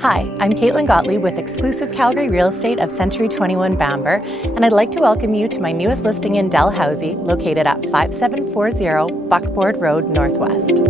Hi, I'm Caitlin Gottlieb with Exclusive Calgary Real Estate of Century 21 Bamber, and I'd like to welcome you to my newest listing in Dalhousie, located at 5740 Buckboard Road Northwest.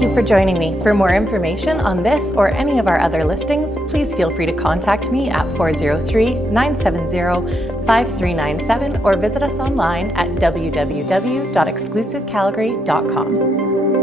Thank you for joining me. For more information on this or any of our other listings, please feel free to contact me at 403-970-5397 or visit us online at www.exclusivecalgary.com.